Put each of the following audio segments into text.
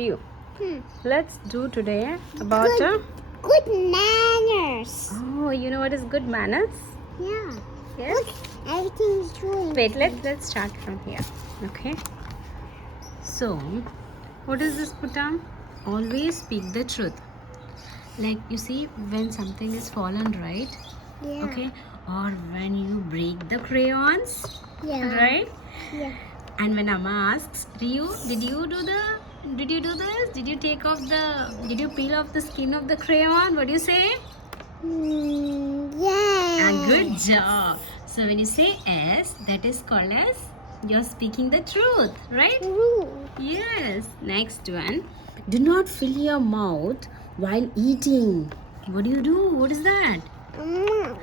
Rio, let's do today about Good manners. Oh, you know what is good manners? Yeah. Yes. Look, everything's doing. Wait, let's start from here. Okay. So, what is this put down? Always speak the truth. Like you see, when something is fallen, right? Yeah. Okay. Or when you break the crayons, Yeah. right? Yeah. And when Amma asks, Rio, did you do this? Did you peel off the skin of the crayon? What do you say? Yeah. Good job. So when you say S, that is called as you're speaking the truth, right? True. Yes. Next one. Do not fill your mouth while eating. What do you do? What is that?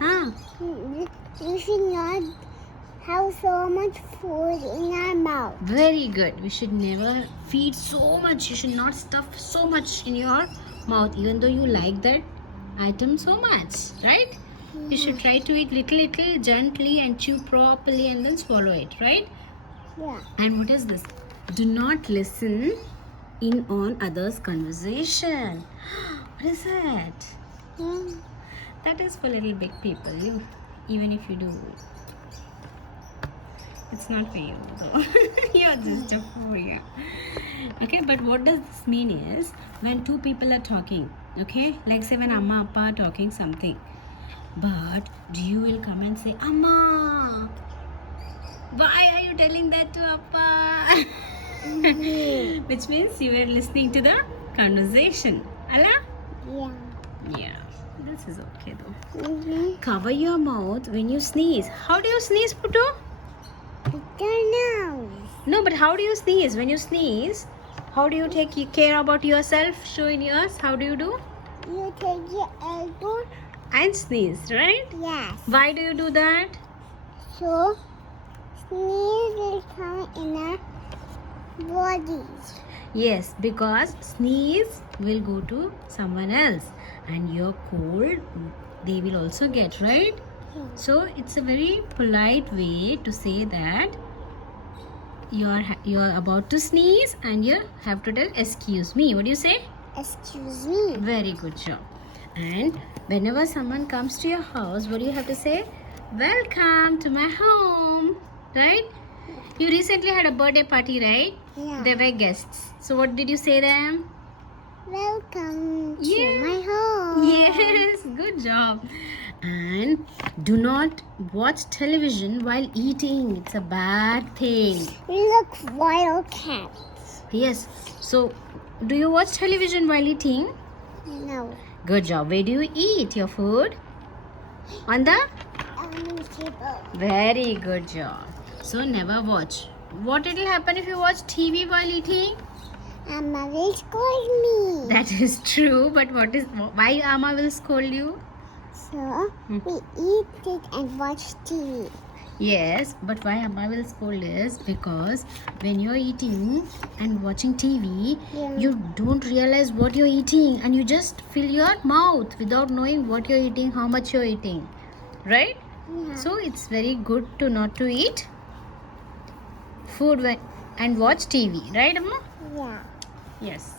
Huh? You should not have so much food in our mouth. Very good. We should never feed so much. You should not stuff so much in your mouth, even though you like that item so much, right? You should try to eat little, gently and chew properly and then swallow it, right? Yeah. And what is this? Do not listen in on others' conversation. What is that? That is for little big people. You, even if you do, it's not for you though. You're just a fool. Yeah. Okay, but what does this mean is when two people are talking. Okay, like say when Amma Appa are talking something, but you will come and say, Amma, why are you telling that to Appa? Which means you were listening to the conversation. Allah? Yeah. Yeah, this is okay though. Cover your mouth when you sneeze. How do you sneeze, Putu? I don't know. No, but how do you sneeze? When you sneeze, how do you take care about yourself? Show in yours. How do you do? You take your elbow. And sneeze, right? Yes. Why do you do that? So, sneeze will come in our bodies. Yes, because sneeze will go to someone else and your cold they will also get, right? So it's a very polite way to say that you are about to sneeze and you have to tell excuse me. What do you say? Excuse me. Very good job. And whenever someone comes to your house, what do you have to say? Welcome to my home, right? You recently had a birthday party, right? Yeah. There were guests. So what did you say them? Welcome Yeah. to my home. Yes, good job. And do not watch television while eating. It's a bad thing. We look wild cats. Yes. So, do you watch television while eating? No. Good job. Where do you eat your food? On the? Table. Very good job. So, never watch. What will happen if you watch TV while eating? Amma will scold me. That is true. But why Amma will scold you? So, we eat it and watch TV. Yes, but why Amma will scold is because when you're eating and watching TV, you don't realize what you're eating and you just fill your mouth without knowing what you're eating, how much you're eating, right? Yeah. So it's very good to not to eat food and watch TV, right, Amma? Yeah. Yes.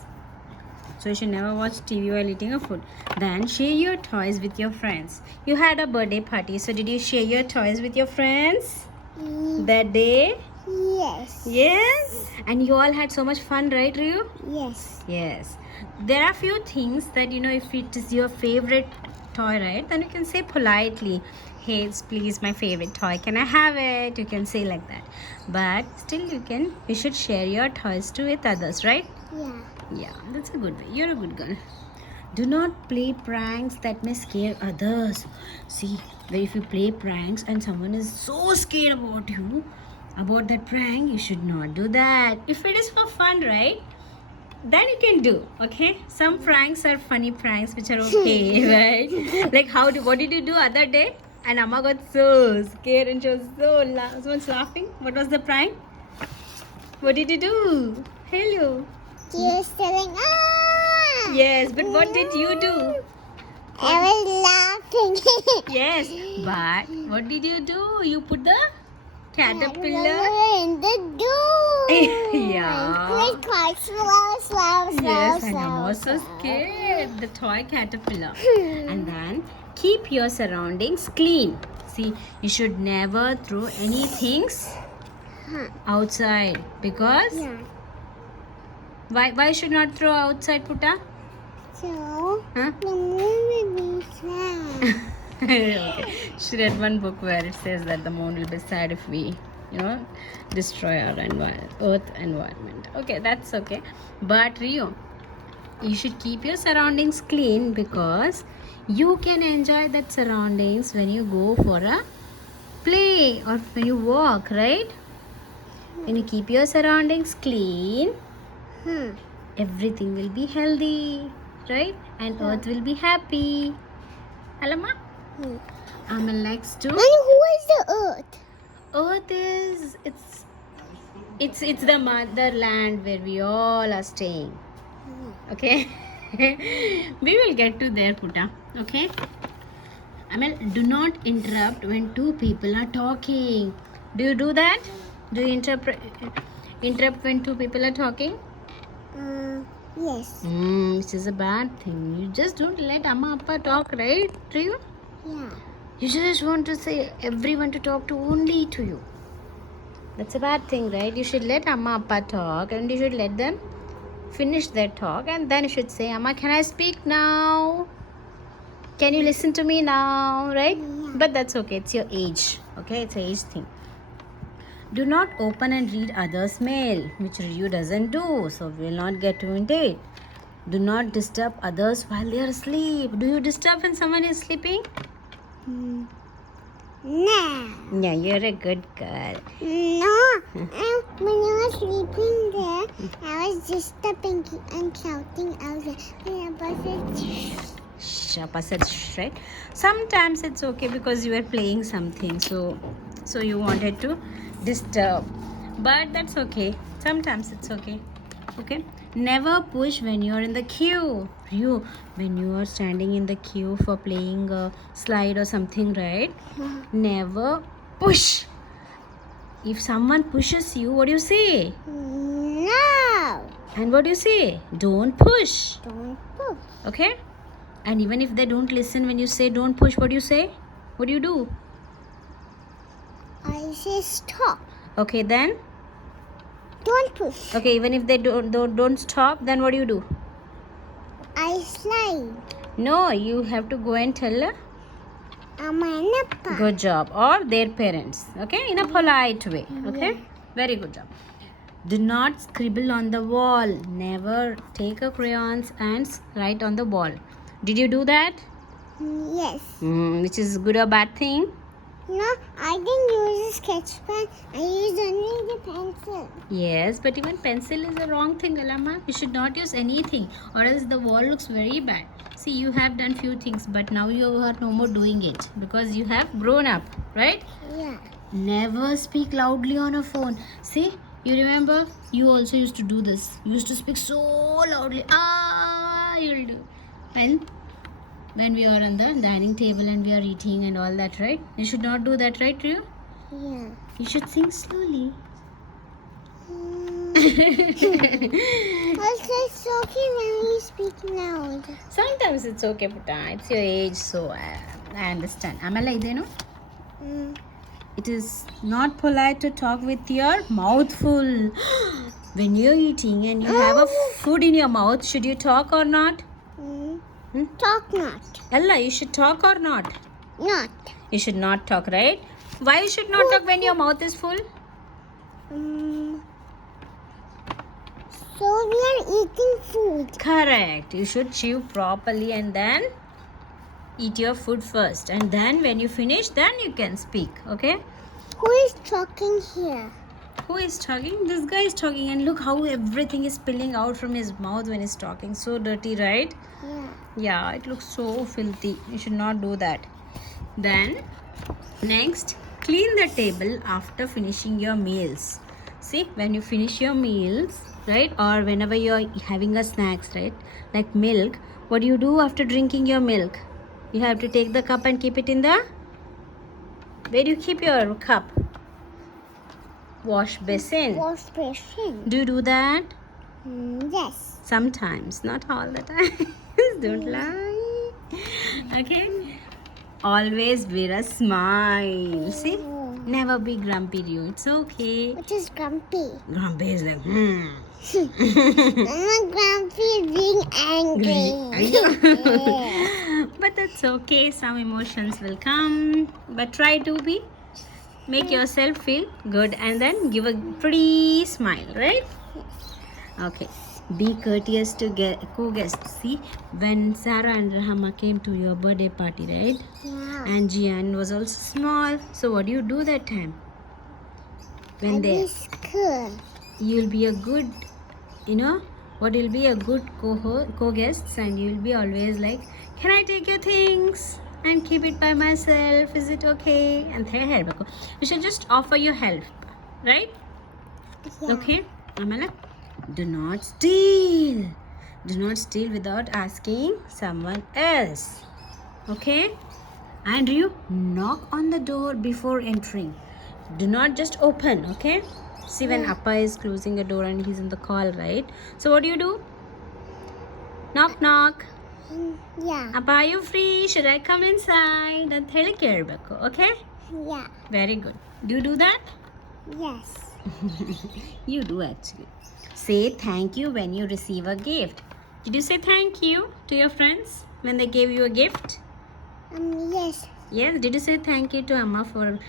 So you should never watch TV while eating a food. Then share your toys with your friends. You had a birthday party, so did you share your toys with your friends that day? Yes. Yes. And you all had so much fun, right, Ryu? Yes. Yes. There are few things that if it is your favorite toy, right, then you can say politely, hey, it's please my favorite toy. Can I have it? You can say like that. But still you should share your toys with others, right? Yeah. Yeah, that's a good way. You're a good girl. Do not play pranks that may scare others. See, if you play pranks and someone is so scared about you, about that prank, you should not do that. If it is for fun, right? Then you can do, okay? Some pranks are funny pranks which are okay, right? Like what did you do other day? And Amma got so scared and she was so laughing. What was the prank? What did you do? Hello. She was telling, ah! Yes, but what did you do? I was laughing. Yes, but what did you do? You put the caterpillar in the door. Yeah. Quick, slow. Yes, and I'm also scared. The toy caterpillar. And then keep your surroundings clean. See, you should never throw any things outside because Yeah. why should not throw outside, Putta? So Huh? the moon will be sad. Okay. She read one book where it says that the moon will be sad if we, destroy our earth environment. Okay, that's okay. But Rio, you should keep your surroundings clean because you can enjoy that surroundings when you go for a play or when you walk, right? When you keep your surroundings clean, everything will be healthy, right? And earth will be happy. Alama? Amal likes to. And who is the earth? Earth is it's the motherland where we all are staying. Okay. We will get to there, Putta. Okay. Amal, do not interrupt when two people are talking. Do you do that? Do you interrupt when two people are talking? Yes. Which is a bad thing. You just don't let Amma Appa talk, right? Do you? Yeah. You just want to say everyone to talk to only to you. That's a bad thing, right? You should let Amma Appa talk and you should let them finish their talk and then you should say, Amma, can I speak now? Can you listen to me now? Right? Yeah. But that's okay. It's your age. Okay? It's an age thing. Do not open and read others' mail, which Ryu doesn't do. So we will not get to it. Do not disturb others while they are asleep. Do you disturb when someone is sleeping? No. Yeah, you're a good girl. No. When I was sleeping there, I was disturbing and shouting out there. Shh, Appa said shh, right? Sometimes it's okay because you were playing something, so you wanted to disturb, but that's okay. Sometimes it's okay. Okay. Never push when you're in the queue. When you are standing in the queue for playing a slide or something, right? Never push. If someone pushes you, what do you say? No. And what do you say? Don't push. Don't push. Okay? And even if they don't listen when you say don't push, what do you say? What do you do? I say stop. Okay, then? Don't push. Okay, even if they don't stop, then what do? I slide. No, you have to go and tell her. Amanappa. Good job. Or their parents. Okay, in a polite way. Okay? Very good job. Do not scribble on the wall. Never take a crayons and write on the wall. Did you do that? Yes. Which is good or bad thing? No, I didn't use a sketch pen. I used only the pencil. Yes, but even pencil is a wrong thing, Alama. You should not use anything or else the wall looks very bad. See, you have done few things, but now you are no more doing it because you have grown up, right? Yeah. Never speak loudly on a phone. See, you remember you also used to do this. You used to speak so loudly. You'll do. When we are on the dining table and we are eating and all that, right? You should not do that, right, Rio? Yeah. You should sing slowly. Also, it's okay when we speak loud. Sometimes it's okay, Putta. It's your age, so I understand. Amala ideno? It is not polite to talk with your mouth full. When you're eating and you have a food in your mouth, should you talk or not? Talk not. Ella, you should talk or not? Not. You should not talk, right? Why you should not talk when your mouth is full? So we are eating food. Correct. You should chew properly and then eat your food first. And then when you finish, then you can speak. Okay? Who is talking here? Who is talking? This guy is talking. And look how everything is spilling out from his mouth when he's talking. So dirty, right? Yeah. Yeah, it looks so filthy. You should not do that. Then, next, clean the table after finishing your meals. See, when you finish your meals, right? Or whenever you're having a snacks, right? Like milk. What do you do after drinking your milk? You have to take the cup and keep it in the... Where do you keep your cup? Wash basin. Wash basin. Do you do that? Yes. Sometimes, not all the time. Don't lie. Okay. Always wear a smile. See? Never be grumpy, you. It's okay. Which is grumpy. Grumpy is like, I'm grumpy being angry. Yeah. But that's okay. Some emotions will come. But try to make yourself feel good and then give a pretty smile, right? Okay. Be courteous to co-guests. See, when Sarah and Rahama came to your birthday party, right? Yeah. And Jian was also small. So what do you do that time? When I'll they, be scared. you'll be a good, what will be a good co-guests, and you'll be always like, can I take your things and keep it by myself? Is it okay? And help. You should just offer your help, right? Yeah. Okay. Amala, do not steal. Do not steal without asking someone else. Okay? And you knock on the door before entering. Do not just open, okay? See, when Yeah. Appa is closing a door and he's in the call, right? So what do? Knock, knock. Yeah. Appa, are you free? Should I come inside? And ಹೇಳಿ ಕೇಳಬೇಕು, okay? Yeah. Very good. Do you do that? Yes. You do actually. Say thank you when you receive a gift. Did you say thank you to your friends when they gave you a gift? Yes. Yes. Did you say thank you to Amma for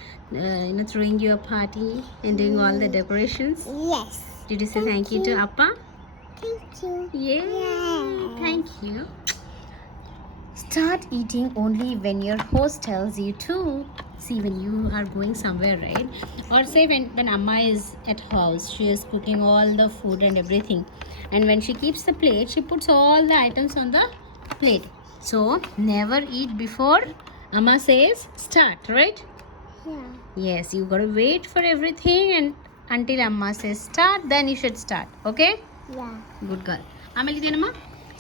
throwing you a party and doing all the decorations? Yes. Did you say thank you to Appa? Thank you. Yeah. Yes. Thank you. Start eating only when your host tells you to. See, when you are going somewhere, right? Or say when Amma is at house, she is cooking all the food and everything. And when she keeps the plate, she puts all the items on the plate. So, never eat before Amma says start, right? Yeah. Yes, you gotta wait for everything and until Amma says start, then you should start. Okay? Yeah. Good girl. Amelie Denama,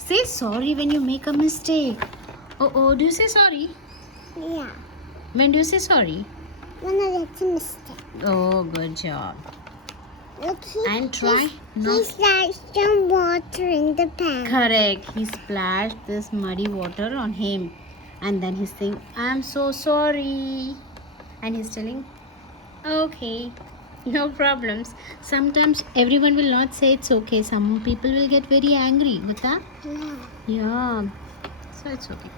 say sorry when you make a mistake. Oh, do you say sorry? Yeah. When do you say sorry? When I make a mistake. Oh, good job. Look, And try he not. slashed some water in the pan. Correct. He splashed this muddy water on him. And then he's saying, I'm so sorry. And he's telling, okay, no problems. Sometimes everyone will not say it's okay. Some people will get very angry with that. Yeah. Yeah. So it's okay.